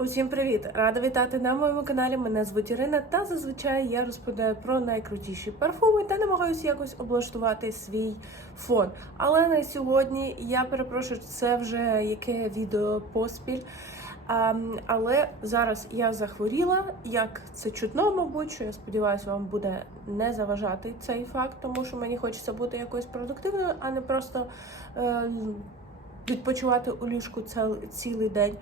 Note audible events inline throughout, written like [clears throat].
Усім привіт! Рада вітати на моєму каналі. Мене звуть Ірина, та зазвичай я розповідаю про найкрутіші парфуми та намагаюся якось облаштувати свій фон. Але на сьогодні я перепрошую, це вже яке відео поспіль. А, але зараз я захворіла, як це чутно, мабуть, що я сподіваюся, вам буде не заважати цей факт, тому що мені хочеться бути якоюсь продуктивною, а не просто е, відпочивати у ліжку цілий день.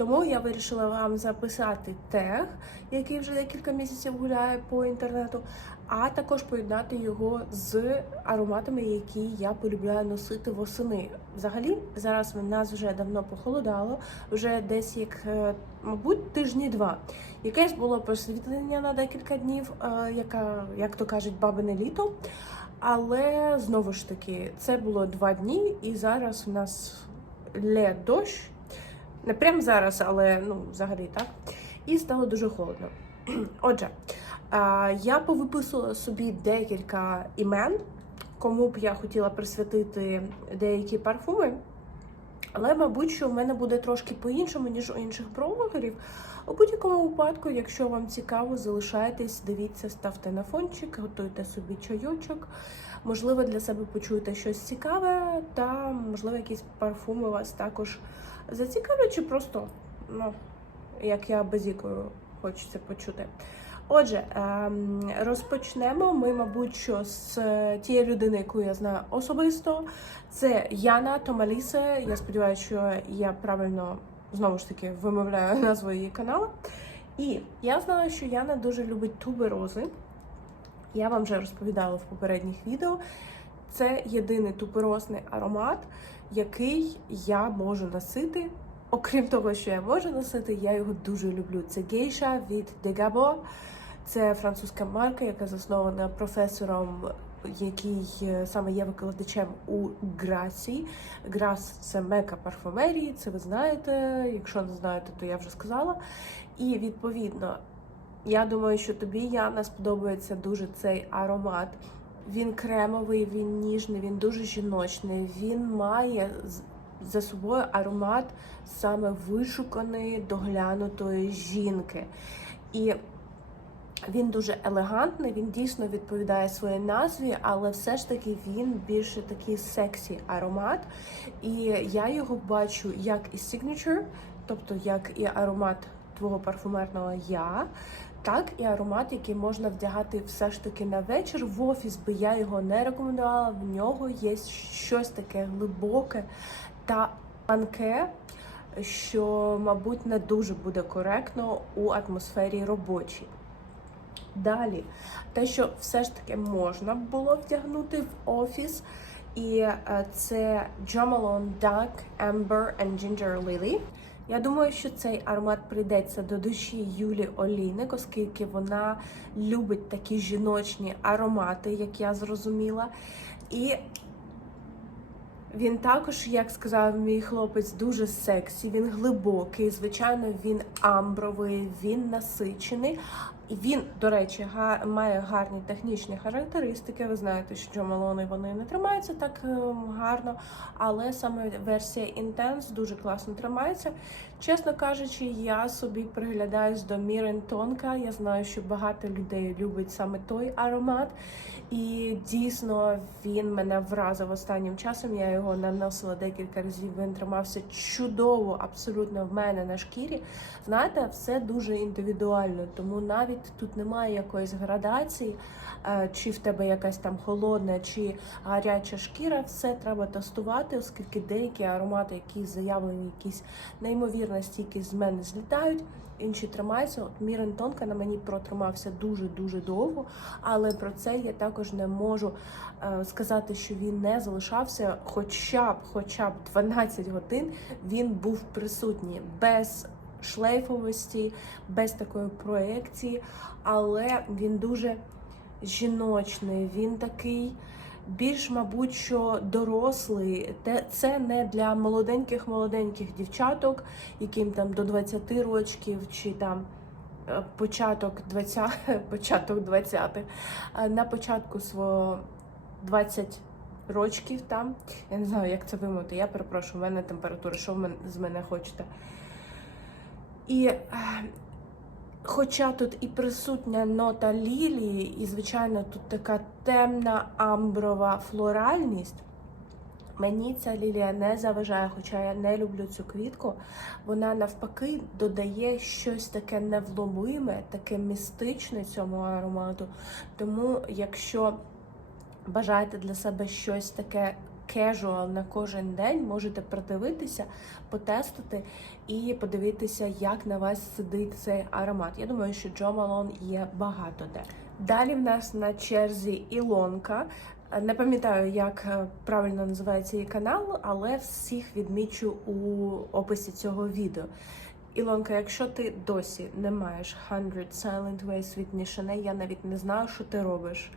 Тому я вирішила вам записати тег, який вже декілька місяців гуляє по інтернету, а також поєднати його з ароматами, які я полюбляю носити восени. Взагалі, зараз в нас вже давно похолодало, вже десь як, е, мабуть, тижні два. Якесь було просвітлення на декілька днів, е, яка, як то кажуть, бабине літо. Але знову ж таки, це було два дні, і зараз у нас лє дощ. Не прямо зараз, але ну, взагалі так. І стало дуже холодно. [clears throat] Отже, я повиписувала собі декілька імен, кому б я хотіла присвятити деякі парфуми. Але, мабуть, що в мене буде трошки по-іншому, ніж у інших блогерів. У будь-якому випадку, якщо вам цікаво, залишайтесь, дивіться, ставте на фончик, готуйте собі чайочок. Можливо, для себе почуєте щось цікаве, та можливо, якісь парфуми вас також зацікавлять, чи просто, ну, як я базікою хочеться почути. Отже, ем, розпочнемо ми, мабуть, що з е, тієї людини, яку я знаю особисто. Це Яна Томалісе. Я сподіваюся, що я правильно знову ж таки вимовляю назву її каналу. І я знала, що Яна дуже любить туберози. Я вам вже розповідала в попередніх відео. Це єдиний туберозний аромат, який я можу носити. Окрім того, що я можу носити, я його дуже люблю. Це гейша від Degabo. Це французька марка, яка заснована професором, який е, саме є викладачем у Грасі. Грас це мека парфумерії, це ви знаєте. Якщо не знаєте, то я вже сказала. І відповідно, я думаю, що тобі, Яна, сподобається дуже цей аромат. Він кремовий, він ніжний, він дуже жіночний. Він має за собою аромат саме вишуканої, доглянутої жінки. І він дуже елегантний, він дійсно відповідає своїй назві, але все ж таки він більше такий сексі аромат. І я його бачу як і signature, тобто як і аромат твого парфумерного я, так і аромат, який можна вдягати все ж таки на вечір. В офіс би я його не рекомендувала. В нього є щось таке глибоке та панке, що, мабуть, не дуже буде коректно у атмосфері робочій. Далі, те, що все ж таки можна було вдягнути в офіс, і е, це Jamalon Duck, Amber and Ginger Lily. Я думаю, що цей аромат прийдеться до душі Юлі Олійник, оскільки вона любить такі жіночні аромати, як я зрозуміла. І він також, як сказав мій хлопець, дуже сексі, він глибокий. Звичайно, він амбровий, він насичений. Він, до речі, га- має гарні технічні характеристики. Ви знаєте, що малони вони не тримаються так ем, гарно, але саме версія Intense дуже класно тримається. Чесно кажучи, я собі приглядаюсь до Мірен Тонка. Я знаю, що багато людей любить саме той аромат. І дійсно він мене вразив останнім часом. Я його наносила декілька разів. Він тримався чудово, абсолютно в мене на шкірі. Знаєте, все дуже індивідуально, тому навіть тут немає якоїсь градації, е, чи в тебе якась там холодна, чи гаряча шкіра. Все треба тестувати, оскільки деякі аромати, які заявлені, якісь неймовірно стійкі з мене злітають. Інші тримаються. От Мірен Тонка на мені протримався дуже дуже довго, але про це я також не можу е, сказати, що він не залишався. Хоча б, хоча б 12 годин він був присутній без шлейфовості, без такої проекції, але він дуже жіночний, він такий. Більш, мабуть, що дорослий, це не для молоденьких молоденьких дівчаток, яким там до 20 років, чи там е, початок 20, [laughs] початок 20-х, на початку свого 20 рочків там. Я не знаю, як це вимовити. Я перепрошую, в мене температура, що ви з мене хочете. І е, хоча тут і присутня нота лілії, і, звичайно, тут така темна амброва флоральність. Мені ця лілія не заважає, хоча я не люблю цю квітку. Вона навпаки додає щось таке невловиме, таке містичне цьому аромату. Тому, якщо бажаєте для себе щось таке кежуал на кожен день, можете придивитися, потестити і подивитися, як на вас сидить цей аромат. Я думаю, що Джо Малон є багато де. Далі в нас на черзі Ілонка. Не пам'ятаю, як е, правильно називається її канал, але всіх відмічу у описі цього відео. Ілонка, якщо ти досі не маєш 100 Silent Ways від Нішане, я навіть не знаю, що ти робиш.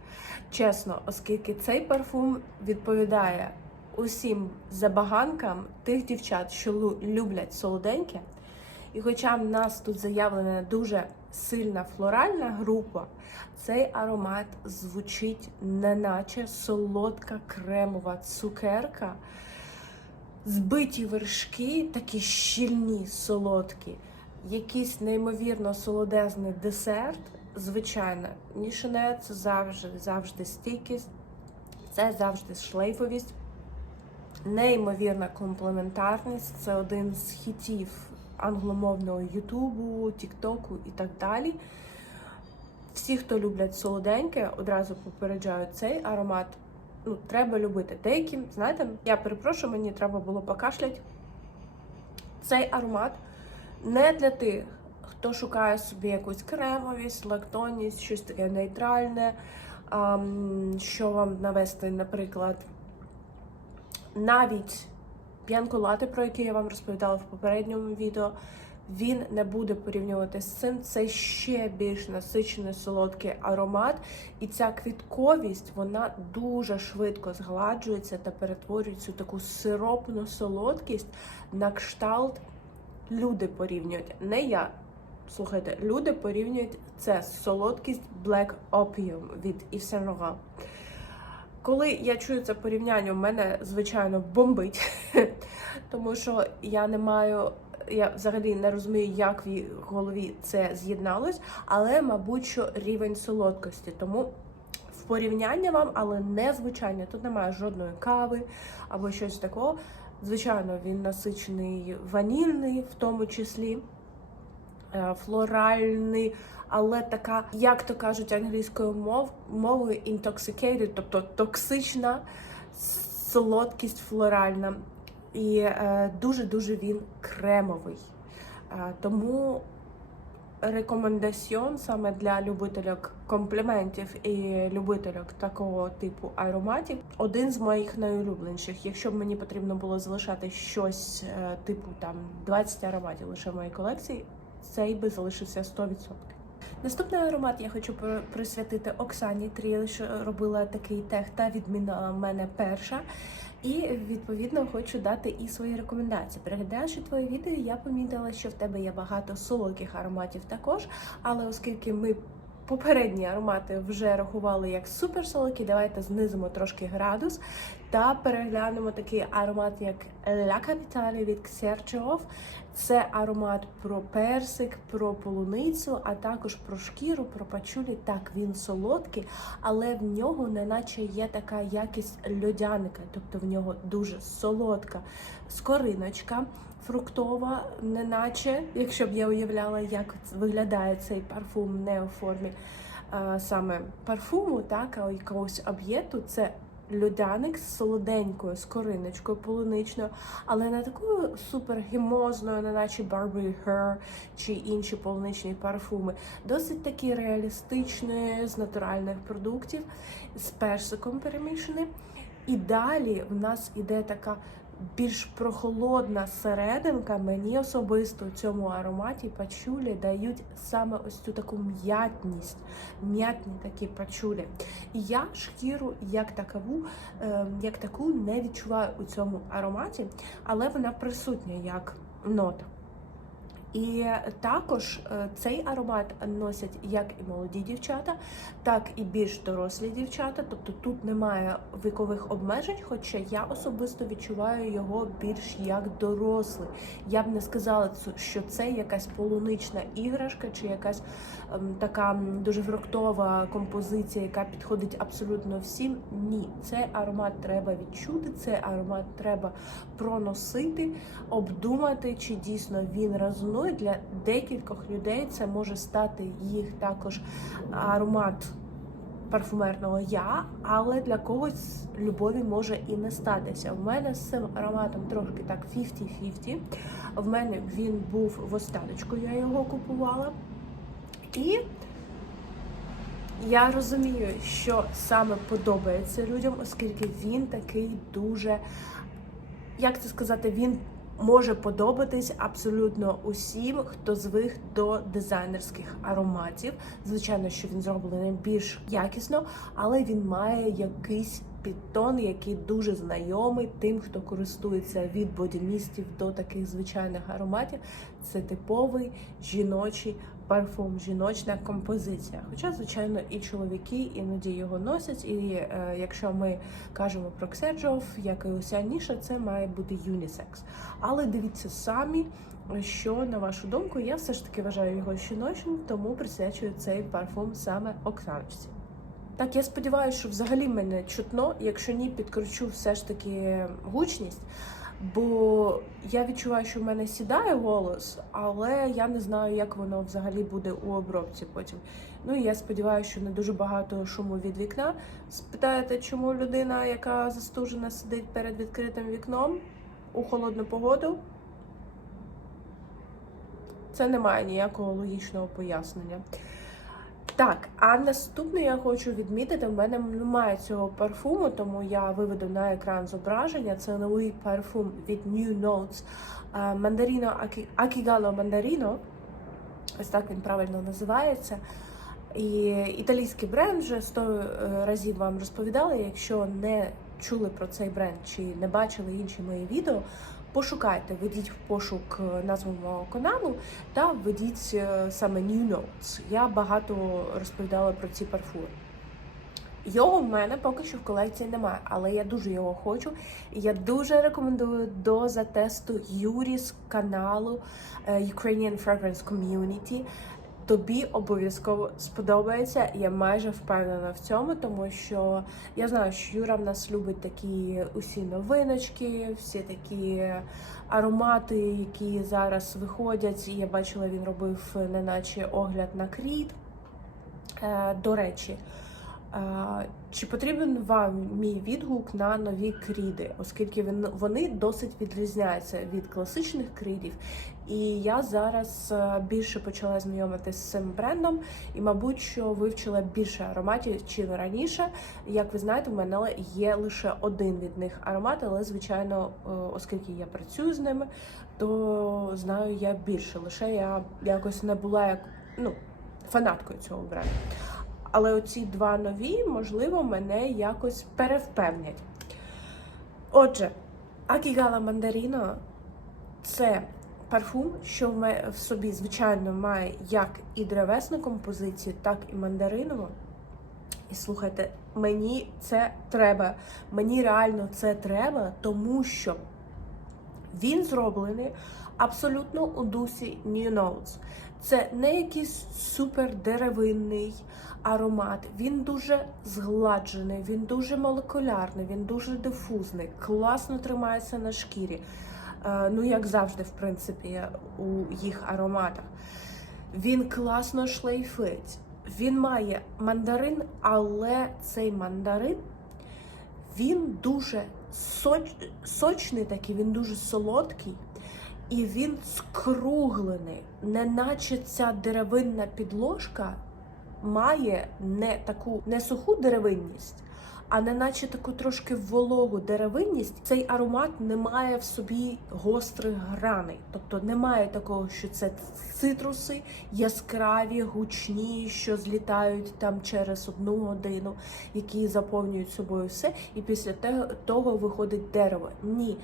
Чесно, оскільки цей парфум відповідає усім забаганкам тих дівчат, що люблять солоденьке. І хоча в нас тут заявлена дуже сильна флоральна група, цей аромат звучить неначе солодка кремова цукерка, збиті вершки, такі щільні, солодкі, якийсь неймовірно солодезний десерт. Звичайно, нішине це завжди, завжди стійкість, це завжди шлейфовість, неймовірна комплементарність. Це один з хітів англомовного Ютубу, Тіктоку і так далі. Всі, хто люблять солоденьке, одразу попереджають цей аромат. Ну, треба любити. Деякі, знаєте, я перепрошую, мені треба було покашляти. Цей аромат не для тих, хто шукає собі якусь кремовість, лактонність, щось таке нейтральне, що вам навести, наприклад, навіть п'янку лати, про який я вам розповідала в попередньому відео, він не буде порівнювати з цим. Це ще більш насичений солодкий аромат, і ця квітковість вона дуже швидко згладжується та перетворюється в таку сиропну солодкість на кшталт. Люди порівнюють, не я. Слухайте, люди порівнюють це з солодкість Black Opium від Yves Saint Laurent. Коли я чую це порівняння, мене звичайно бомбить, [laughs] тому що я не маю, я взагалі не розумію, як в голові це з'єдналось, але, мабуть, що рівень солодкості. Тому в порівняння вам, але не звичайно. Тут немає жодної кави або щось такого. Звичайно, він насичений ванільний, в тому числі флоральний, але така, як то кажуть англійською мов, мовою, intoxicated, тобто токсична солодкість флоральна. І е, дуже-дуже він кремовий. Е, тому рекомендаціон саме для любительок компліментів і любительок такого типу ароматів. Один з моїх найулюбленіших. Якщо б мені потрібно було залишати щось е, типу там 20 ароматів лише в моїй колекції, цей би залишився 100%. Наступний аромат я хочу при- присвятити Оксані Тріл, що робила такий тех та відмінила мене перша. І відповідно хочу дати і свої рекомендації. Переглядаючи твоє відео, я помітила, що в тебе є багато солодких ароматів також. Але оскільки ми попередні аромати вже рахували як суперсолодкі, давайте знизимо трошки градус та переглянемо такий аромат, як La Capitale від Xerchov. Це аромат про персик, про полуницю, а також про шкіру, про пачулі. Так, він солодкий, але в нього неначе є така якість льодяника, тобто в нього дуже солодка скориночка. Фруктова, неначе, якщо б я уявляла, як виглядає цей парфум не у формі а, саме парфуму, так, а якогось об'єкту, це льодяник з солоденькою скориночкою полуничною, але не такою супергімозною, не наче Burberry Her чи інші полуничні парфуми. Досить такі реалістичні з натуральних продуктів, з персиком перемішані. І далі в нас іде така більш прохолодна серединка. Мені особисто у цьому ароматі пачулі дають саме ось цю таку м'ятність, м'ятні такі пачулі. І я шкіру як такову, е, як таку не відчуваю у цьому ароматі, але вона присутня як нота. І також е, цей аромат носять як і молоді дівчата, так і більш дорослі дівчата. Тобто тут немає вікових обмежень, хоча я особисто відчуваю його більш як дорослий. Я б не сказала, що це якась полунична іграшка чи якась ем, така дуже фруктова композиція, яка підходить абсолютно всім. Ні, цей аромат треба відчути, цей аромат треба проносити, обдумати, чи дійсно він резонує для декількох людей. Це може стати їх також аромат парфумерного я, але для когось любові може і не статися. В мене з цим ароматом трошки так 50-50. В мене він був в остаточку, я його купувала. І я розумію, що саме подобається людям, оскільки він такий дуже, як це сказати, він може подобатись абсолютно усім, хто звик до дизайнерських ароматів. Звичайно, що він зроблений більш якісно, але він має якийсь підтон, який дуже знайомий тим, хто користується від бодімістів до таких звичайних ароматів. Це типовий жіночий парфум, жіночна композиція. Хоча, звичайно, і чоловіки іноді його носять. І е, якщо ми кажемо про кседжов, як і уся ніша, це має бути юнісекс. Але дивіться самі, що на вашу думку, я все ж таки вважаю його жіночим, тому присвячую цей парфум саме Оксаночці. Так, я сподіваюся, що взагалі мене чутно. Якщо ні, підкручу все ж таки гучність. Бо я відчуваю, що в мене сідає голос, але я не знаю, як воно взагалі буде у обробці потім. Ну і я сподіваюся, що не дуже багато шуму від вікна. Спитаєте, чому людина, яка застужена, сидить перед відкритим вікном у холодну погоду? Це не має ніякого логічного пояснення. Так, а наступне я хочу відмітити, в мене немає цього парфуму, тому я виведу на екран зображення. Це новий парфум від New Notes Mandarino Akigalo Mandarino. Ось так він правильно називається. І італійський бренд вже сто е, разів вам розповідала. Якщо не чули про цей бренд чи не бачили інші мої відео, пошукайте, введіть в пошук е, назву мого каналу та введіть е, саме New Notes. Я багато розповідала про ці парфуми. Його в мене поки що в колекції немає, але я дуже його хочу. І я дуже рекомендую до затесту Юрі з каналу е, Ukrainian Fragrance Community. Тобі обов'язково сподобається. Я майже впевнена в цьому, тому що я знаю, що Юра в нас любить такі усі новиночки, всі такі аромати, які зараз виходять. Я бачила, він робив неначе огляд на кріт. Е, До речі, чи потрібен вам мій відгук на нові кріди, оскільки вони досить відрізняються від класичних крідів. І я зараз е, більше почала знайомитися з цим брендом, і, мабуть, що вивчила більше ароматів, чим раніше. Як ви знаєте, в мене є лише один від них аромат, але звичайно, е, оскільки я працюю з ними, то знаю я більше. Лише я якось не була як ну, фанаткою цього бренду. Але оці два нові, можливо, мене якось перевпевнять. Отже, Акігала Мандаріно це парфум, що в собі, звичайно, має як і древесну композицію, так і мандаринову. І слухайте, мені це треба. Мені реально це треба, тому що він зроблений абсолютно у дусі New Notes. Це не якийсь супер деревинний аромат. Він дуже згладжений, він дуже молекулярний, він дуже дифузний, класно тримається на шкірі. Е, Ну, як завжди, в принципі, у їх ароматах. Він класно шлейфить. Він має мандарин, але цей мандарин він дуже соч... сочний такий, він дуже солодкий. І він скруглений, неначе ця деревинна підложка має не таку не суху деревинність, а не наче таку трошки вологу деревинність. Цей аромат не має в собі гострих граней, тобто немає такого, що це цитруси яскраві, гучні, що злітають там через одну годину, які заповнюють собою все, і після того виходить дерево. Ні,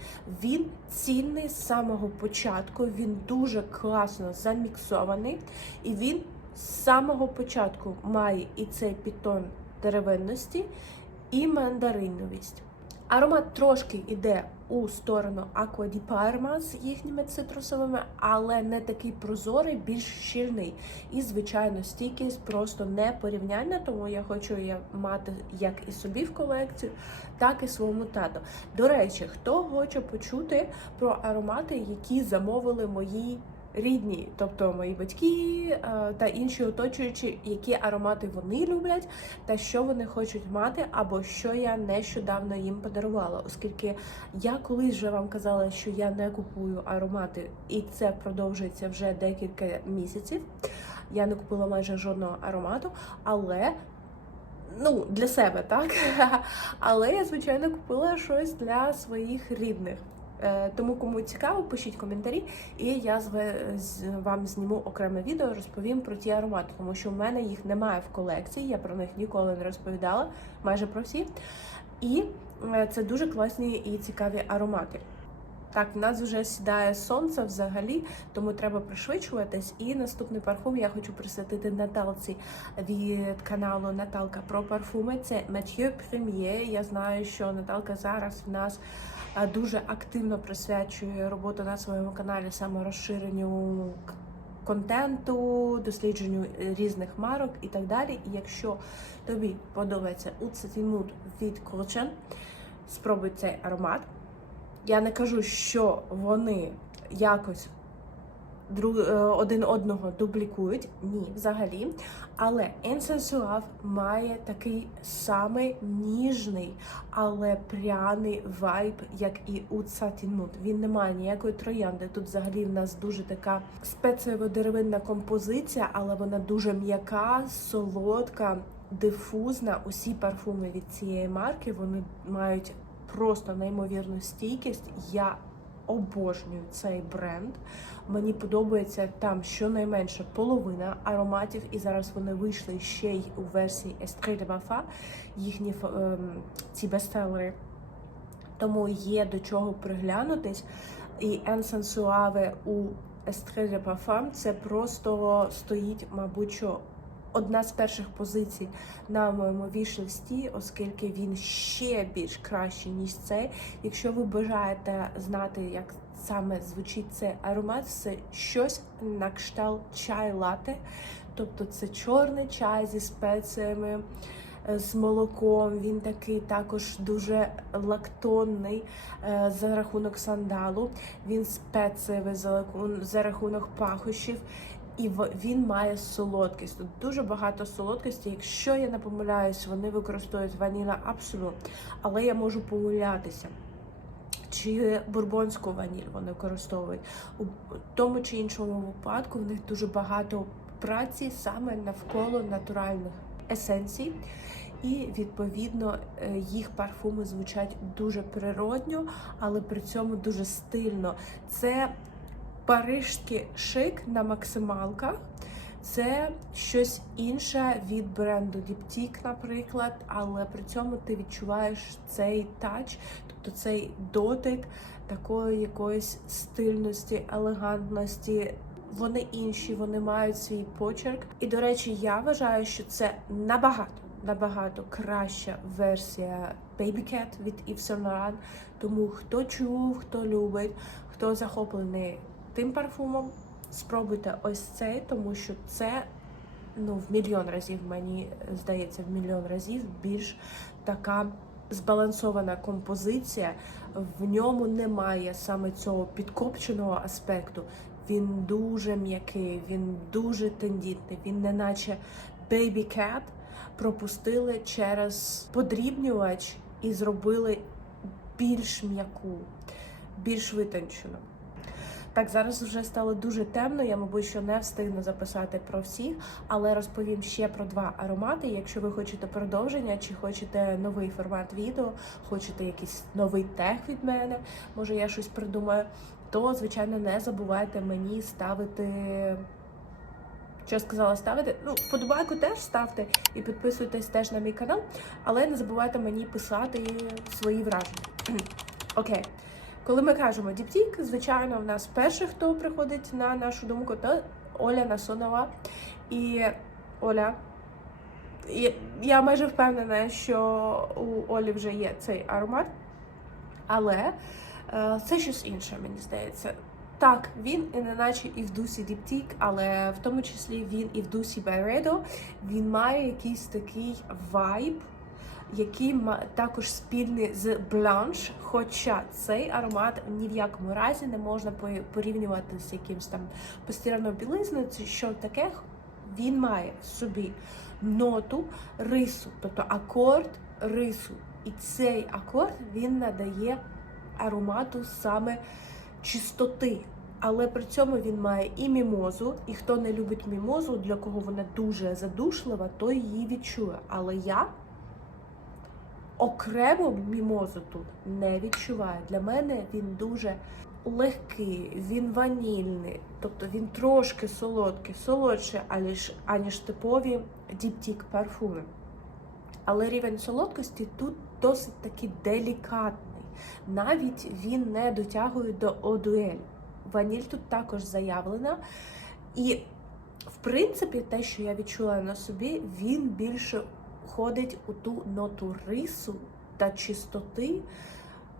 він цільний з самого початку. Він дуже класно заміксований, і він з самого початку має і цей підтон деревинності, і мандариновість. Аромат трошки йде у сторону Aqua Parma з їхніми цитрусовими, але не такий прозорий, більш щільний. І, звичайно, стійкість просто не порівняння, тому я хочу я мати як і собі в колекцію, так і своєму тату. До речі, хто хоче почути про аромати, які замовили мої рідні, тобто мої батьки е, та інші оточуючі, які аромати вони люблять, та що вони хочуть мати, або що я нещодавно їм подарувала, оскільки я колись вже вам казала, що я не купую аромати, і це продовжується вже декілька місяців. Я не купила майже жодного аромату, але ну для себе, так [laughs] але я звичайно купила щось для своїх рідних. Е, Тому кому цікаво, пишіть коментарі, і я з- вам зніму окреме відео, розповім про ті аромати, тому що в мене їх немає в колекції, я про них ніколи не розповідала, майже про всі. І е, це дуже класні і цікаві аромати. Так, в нас вже сідає сонце взагалі, тому треба пришвидшуватись. І наступний парфум я хочу присвятити Наталці від каналу Наталка про парфуми. Це Mathieu Premier. Я знаю, що Наталка зараз в нас дуже активно присвячує роботу на своєму каналі саме розширенню контенту, дослідженню е, різних марок і так далі. І якщо тобі подобається Уцетімут від Курчен, спробуй цей аромат. Я не кажу, що вони якось е, один одного дублікують. Ні, взагалі. Але Insensuave має такий самий ніжний, але пряний вайб, як і у Satin Він не має ніякої троянди. Тут взагалі в нас дуже така спецієво-деревинна композиція, але вона дуже м'яка, солодка, дифузна. Усі парфуми від цієї марки вони мають просто неймовірну стійкість. Я обожнюю цей бренд. Мені подобається там щонайменше половина ароматів, і зараз вони вийшли ще й у версії Estrait de Parfum, їхні ем, ці бестселери. Тому є до чого приглянутись. І Suave у de Parfum це просто стоїть, мабуть, одна з перших позицій на моєму вішлисті, оскільки він ще більш кращий, ніж цей. Якщо ви бажаєте знати, як саме звучить цей аромат, це щось на кшталт чай лате, тобто це чорний чай зі спеціями. е, З молоком він такий також дуже лактонний е, за рахунок сандалу. Він рахун- за рахунок пахощів, і він має солодкість. Тут дуже багато солодкості. Якщо я не помиляюсь, вони використовують ваніла абсолют, але я можу помилятися. Чи бурбонську ваніль вони використовують у тому чи іншому випадку. В них дуже багато праці саме навколо натуральних есенцій, і відповідно е, їх парфуми звучать дуже природньо, але при цьому дуже стильно. Це парижський шик на максималках. Це щось інше від бренду Diptyque, наприклад, але при цьому ти відчуваєш цей тач, тобто цей дотик такої якоїсь стильності, елегантності. Вони інші, вони мають свій почерк. І до речі, я вважаю, що це набагато набагато краща версія Baby Cat від Yves Saint Laurent. Тому хто чув, хто любить, хто захоплений тим парфумом, спробуйте ось цей, тому що це ну в мільйон разів мені здається, в мільйон разів більш така збалансована композиція. В ньому немає саме цього підкопченого аспекту. Він дуже м'який, він дуже тендітний, він не наче Baby Cat пропустили через подрібнювач і зробили більш м'яку, більш витончену. Так, зараз вже стало дуже темно. Я, мабуть, що не встигну записати про всіх, але розповім ще про два аромати. Якщо ви хочете продовження чи хочете новий формат відео, хочете якийсь новий тех від мене, може я щось придумаю, то звичайно не забувайте мені ставити. Що я сказала ставити? Ну, вподобайку теж ставте і підписуйтесь теж на мій канал, але не забувайте мені писати свої враження. [clears throat] Окей. Коли ми кажемо діптік, звичайно, в нас перший, хто приходить на нашу думку, то Оля Насонова. І Оля, я майже впевнена, що у Олі вже є цей аромат, але е, це щось інше, мені здається. Так, він і не наче і в дусі Діптік, але в тому числі він і в дусі Байредо. Він має якийсь такий вайб, який також спільний з Blanche, хоча цей аромат ні в якому разі не можна порівнювати з якимсь там постіраною білизною, чи що таке. Він має в собі ноту рису, тобто акорд рису. І цей акорд він надає аромату саме чистоти. Але при цьому він має і мімозу, і хто не любить мімозу, для кого вона дуже задушлива, той її відчує. Але я окремо мімозу тут не відчуваю. Для мене він дуже легкий, він ванільний, тобто він трошки солодкий, солодше, аніж, аніж типові діптік парфуми. Але рівень солодкості тут досить таки делікатний. Навіть він не дотягує до одуель. Ваніль тут також заявлена. І, в принципі, те, що я відчула на собі, він більше входить у ту ноту рису та чистоти.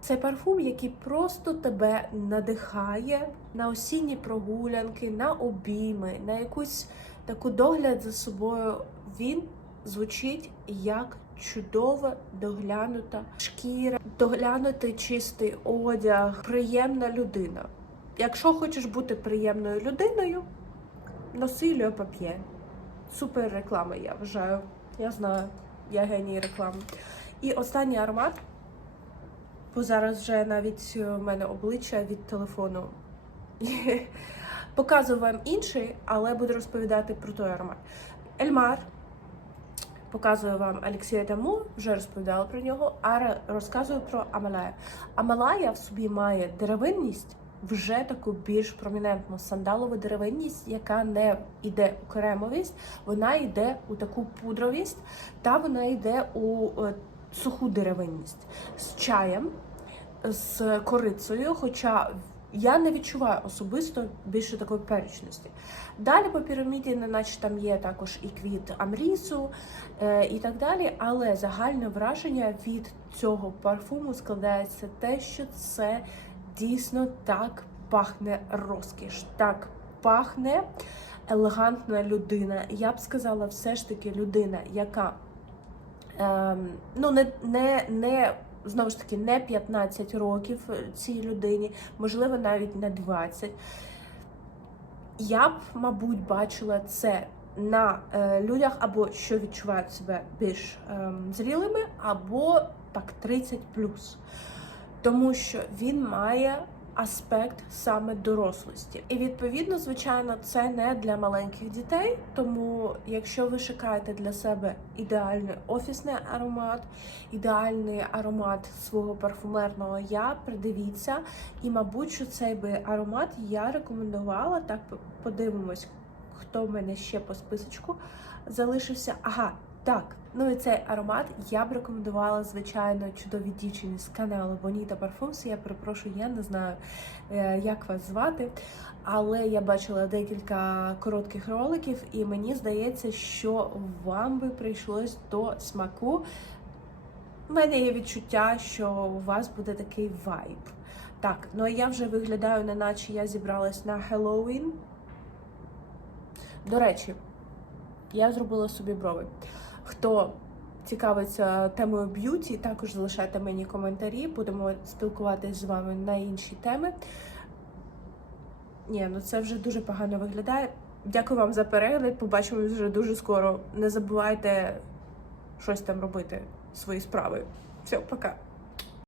Це парфум, який просто тебе надихає на осінні прогулянки, на обійми, на якусь таку догляд за собою. Він звучить як чудова доглянута шкіра, доглянутий чистий одяг, приємна людина. Якщо хочеш бути приємною людиною, носи Le Papier. Супер реклама, я вважаю. Я знаю, я геній реклами. І останній аромат, бо зараз вже навіть у мене обличчя від телефону. [laughs] Показую вам інший, але буду розповідати про той аромат. Ельмар. Показую вам Алексія Даму, вже розповідала про нього, а розказую про Амалая. Амалая в собі має деревинність, вже таку більш промінентну сандалову деревинність, яка не йде у кремовість, вона йде у таку пудровість, та вона йде у е, суху деревинність з чаєм, з корицею, хоча я не відчуваю особисто більше такої перечності. Далі по піраміді, неначе там є також і квіт амрісу е, і так далі. Але загальне враження від цього парфуму складається те, що це дійсно так пахне розкіш, так пахне елегантна людина. Я б сказала, все ж таки людина, яка ем, ну не, не, не знову ж таки не 15 років цій людині, можливо, навіть не 20. Я б, мабуть, бачила це на е, людях, або що відчувають себе більш е, зрілими, або так 30 Тому що він має аспект саме дорослості. І відповідно, звичайно, це не для маленьких дітей. Тому, якщо ви шукаєте для себе ідеальний офісний аромат, ідеальний аромат свого парфумерного я, придивіться. І, мабуть, що цей би аромат я рекомендувала. Так, подивимось, хто в мене ще по списочку залишився. Ага, так. Ну і цей аромат я б рекомендувала, звичайно, чудовій дівчині з каналу Bonita Parfums. Я перепрошую, я не знаю, е, як вас звати. Але я бачила декілька коротких роликів, і мені здається, що вам би прийшлось до смаку. У мене є відчуття, що у вас буде такий вайб. Так, ну а я вже виглядаю, не наче я зібралась на Хеллоуін. До речі, я зробила собі брови. Хто цікавиться темою б'юті, також залишайте мені коментарі, будемо спілкуватися з вами на інші теми. Ні, ну це вже дуже погано виглядає. Дякую вам за перегляд. Побачимось вже дуже скоро. Не забувайте щось там робити, свої справи. Все, пока.